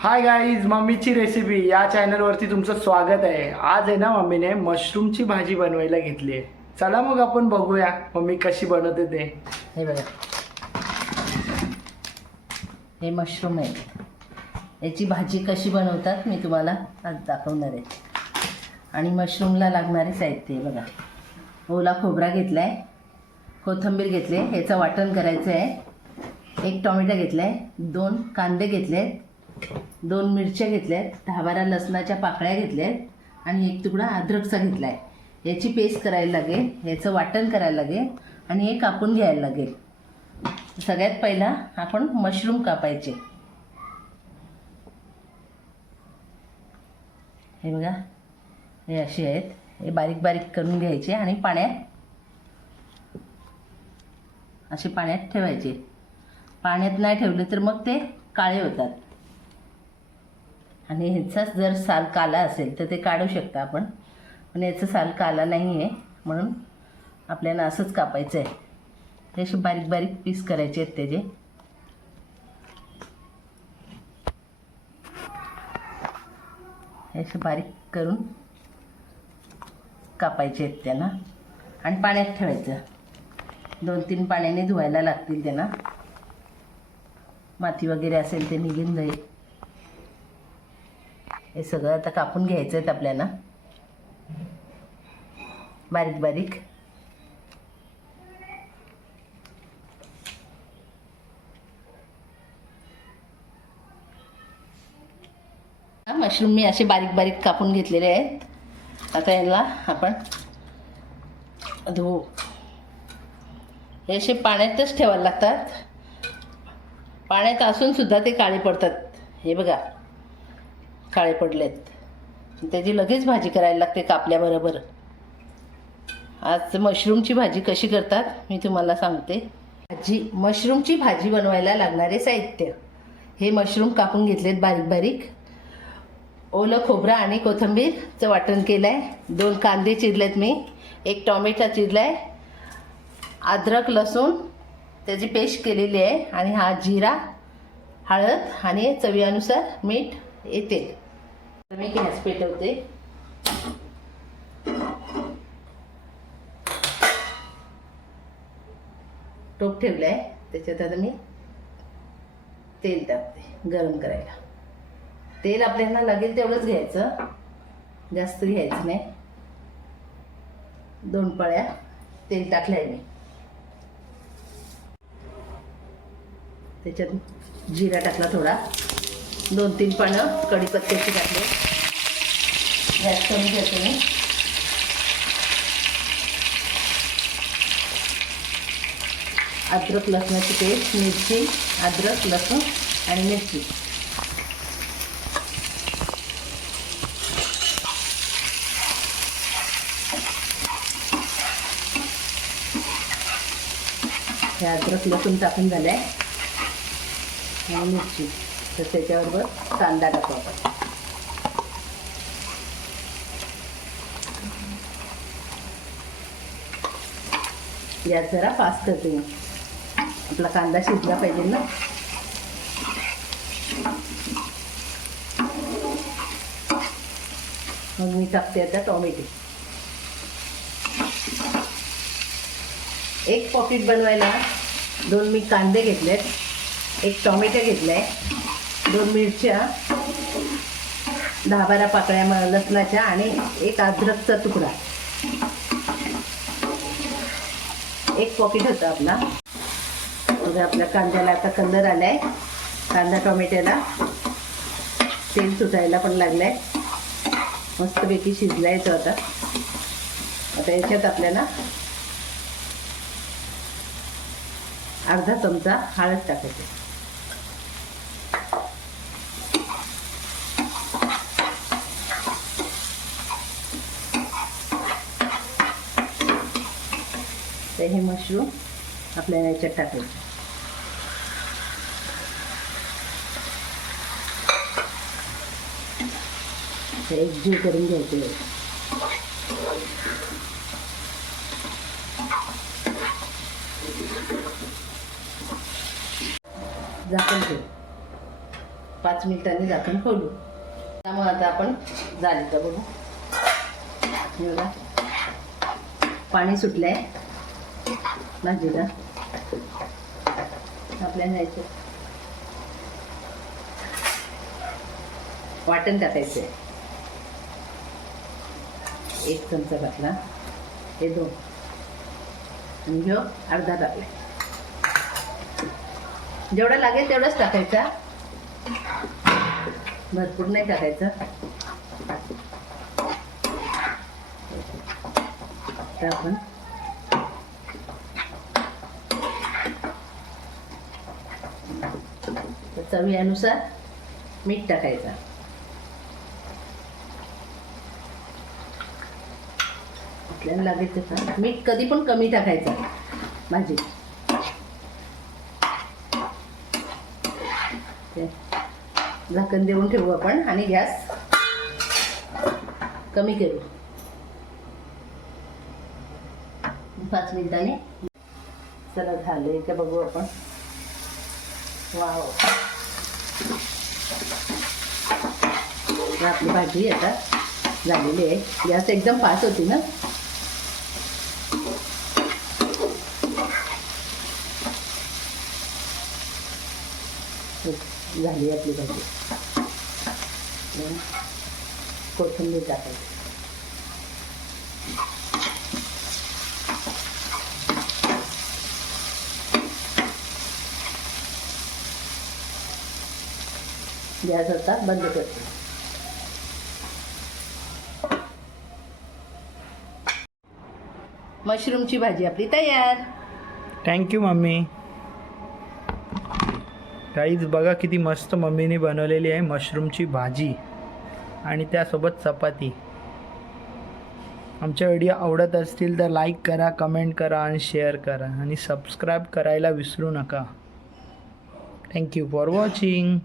Hi guys मम्मीची recipe या चॅनलवरती तुमचं स्वागत आहे. आज आहे ना मम्मीने मशरूमची भाजी बनवायला घेतली आहे. चला मग आपण बघूया मम्मी कशी बनवते ते. हे बघा. हे मशरूम आहे. याची भाजी कशी बनवतात मी तुम्हाला आज दाखवणार आहे. आणि मशरूमला लागणारे साहित्य आहे बघा. ओला खोबरा घेतला आहे कोथिंबीर घेतले याचं वाटण करायचं आहे एक टॉमॅटो घेतला आहे दोन कांदे घेतले आहेत दोन मिरच्या घेतल्या आहेत दहा बारा लसणाच्या पाकळ्या घेतल्या आहेत आणि एक तुकडा अद्रकचा घेतला आहे याची पेस्ट करायला लागेल याचं वाटण करायला लागेल आणि हे कापून घ्यायला लागेल. सगळ्यात पहिला आपण मशरूम कापायचे. हे बघा हे असे आहेत. हे बारीक बारीक करून घ्यायचे आणि पाण्यात असे पाण्यात ठेवायचे. पाण्यात नाही ठेवले तर मग ते काळे होतात. आणि ह्याचाच जर साल काला असेल तर ते काढू शकता आपण. पण याचं साल काला नाही आहे म्हणून आपल्याला असंच कापायचं आहे हे असे बारीक बारीक पीस करायचे आहेत त्याचे. असे बारीक करून कापायचे आहेत त्यांना आणि पाण्यात ठेवायचं. दोन तीन पाण्याने धुवायला लागतील त्यांना माती वगैरे असेल ते निघून जाईल. हे सगळं आता कापून घ्यायचं आहेत आपल्याला. बारीक बारीक. हा, मशरूम मी असे बारीक बारीक कापून घेतलेले आहेत. आता याला आपण धुवू. हे असे पाण्यातच ठेवायला लागतात. पाण्यात असून सुद्धा ते काळे पडतात. हे बघा. काळे पडलेत. त्याची लगेच भाजी करायला लागते कापल्याबरोबर. आज मशरूमची भाजी कशी करतात मी तुम्हाला सांगते. भाजी मशरूमची भाजी बनवायला लागणारे साहित्य. हे मशरूम कापून घेतलेत बारीक बारीक. ओलं खोबरं आणि कोथिंबीरचं वाटण केलं आहे दोन कांदे चिरलेत मी. एक टॉमॅटो चिरला आहे अद्रक लसूण त्याची पेस्ट केलेली आहे. आणि हा जिरा हळद आणि चवीनुसार मीठ येते. मी गॅस पेटवते. टोप ठेवला आहे त्याच्यात आता मी तेल टाकते गरम करायला. तेल आपल्याला लागेल तेवढंच घ्यायचं जास्त घ्यायचं नाही. दोन पळ्या तेल टाकलंय मी. त्याच्यात जिरा टाकला थोडा. दोन तीन पानं कढीपत्त्याची टाकले गॅस कमी घेते मी. अद्रक लसणाची पेस्ट मिरची अद्रक लसूण आणि मिरची. हे अद्रक लसूण टाकून झालं आहे आणि मिरची. तर त्याच्याबरोबर कांदा टाकू आपण यात जरा फास्ट करते मी. आपला कांदा शिजला पाहिजे ना. मग मी टाकते आता टोमॅटो. एक पॉकेट बनवायला दोन मी कांदे घेतलेत एक टोमॅटो घेतला आहे दोन मिरच्या दहा बारा पाकळ्या लसणाच्या आणि एक अद्रकचा तुकडा. एक पॉकेट होता आपला. बघा आपल्या कांद्याला आता कलर आलाय. कांदा टोमॅटोला. तेल सुटायला पण लागलाय. मस्तपैकी शिजलायचं आता. आता याच्यात आपल्याला अर्धा चमचा हळद टाकायची. तर हे मशरूम आपल्याला याच्यात टाकायचे. ते एकजीव करून घ्यायचे झाकण ठेव. पाच मिनिटांनी झाकण खोलू. त्यामुळे आता आपण झाली का बघू? पाणी बघा. पाणी सुटलंय. भाजीला आपल्याला न्यायचं. वाटण टाकायचं एक चमचा घातला. हे दोन. आणि घेऊ अर्धा टाकला. जेवढा लागेल तेवढाच टाकायचा. भरपूर नाही टाकायचं. तर आपण तर चवीनुसार मीठ टाकायचं. आपल्याला लागेल तसं मीठ कधी पण कमी टाकायचं भाजी. ते झाकण देऊन ठेवू आपण आणि गॅस कमी करू. पाच मिनिटांनी. चला झाले का बघू आपण. वाव. आपली भाजी आता. झालेली आहे. गॅस एकदम फास्ट होती ना? झाली आपली भाजी. कोथिंबीर टाकायची. गॅस आता बंद करते मशरूमची भाजी आपली तयार. Thank you mummy. काहीच बघा किती मस्त मम्मीने बनवलेली आहे मशरूमची भाजी आणि त्यासोबत चपाती. आमच्या व्हिडिओ आवडत असतील तर लाईक करा कमेंट करा आणि शेअर करा आणि सबस्क्राईब करायला विसरू नका. Thank you for watching